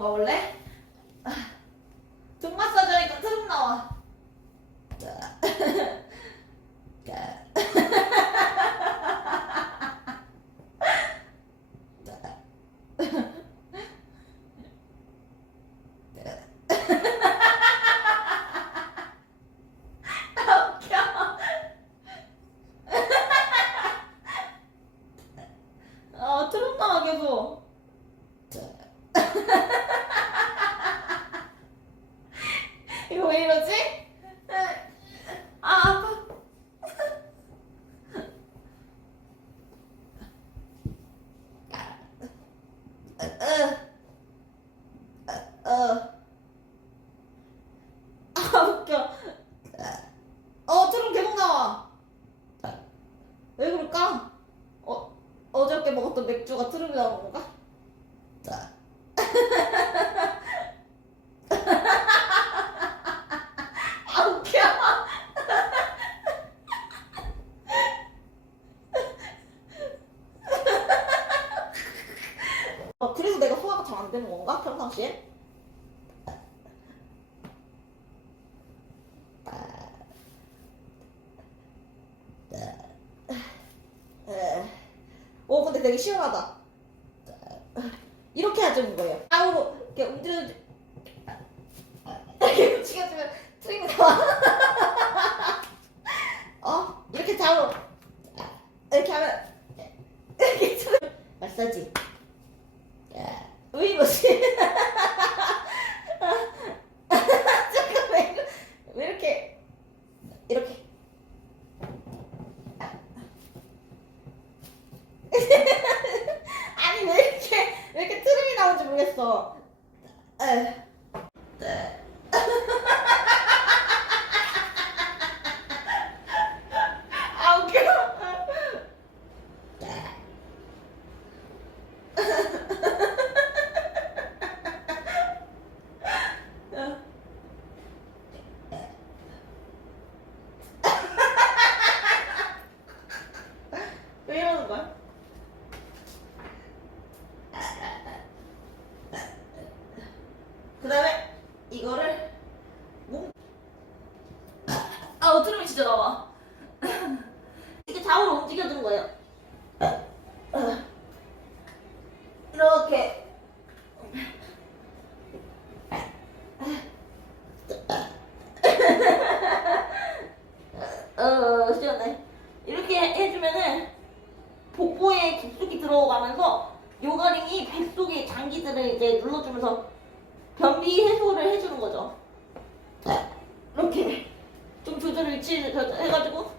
건가 원래? 등 마사지 하니까 트름 나와. 트름 나와 계속. 이거 왜 이러지? 아파. 웃겨. 트름 계속 나와. 왜 그럴까? 어저께 먹었던 맥주가 트름이 나오는 건가? 웃겨. 그래서 내가 소화가 잘 안 되는 건가? 평상시에? 근데 되게 시원하다. 이렇게 하자는 거예요. 좌우로 이렇게 움직여주면 이렇게 움직여주면 트림이 나와. 이렇게 좌우로 이렇게 하면 이렇게 트림 마사지. 왜 이러지? 잠깐 왜 이렇게 아니 왜 이렇게 트림이 나오는지 모르겠어. 웃겨. 왜 이러는 거야? 그 다음에 이거를 트림이 진짜 나와. 이렇게 좌우로 움직여주는 거예요. 이렇게. 시원해. 이렇게 해주면은 복부에 깊숙이 들어가면서 요가링이 뱃속의 장기들을 이제 눌러주면서 변비 해소를 해주는 거죠. 이렇게 좀 조절을 해가지고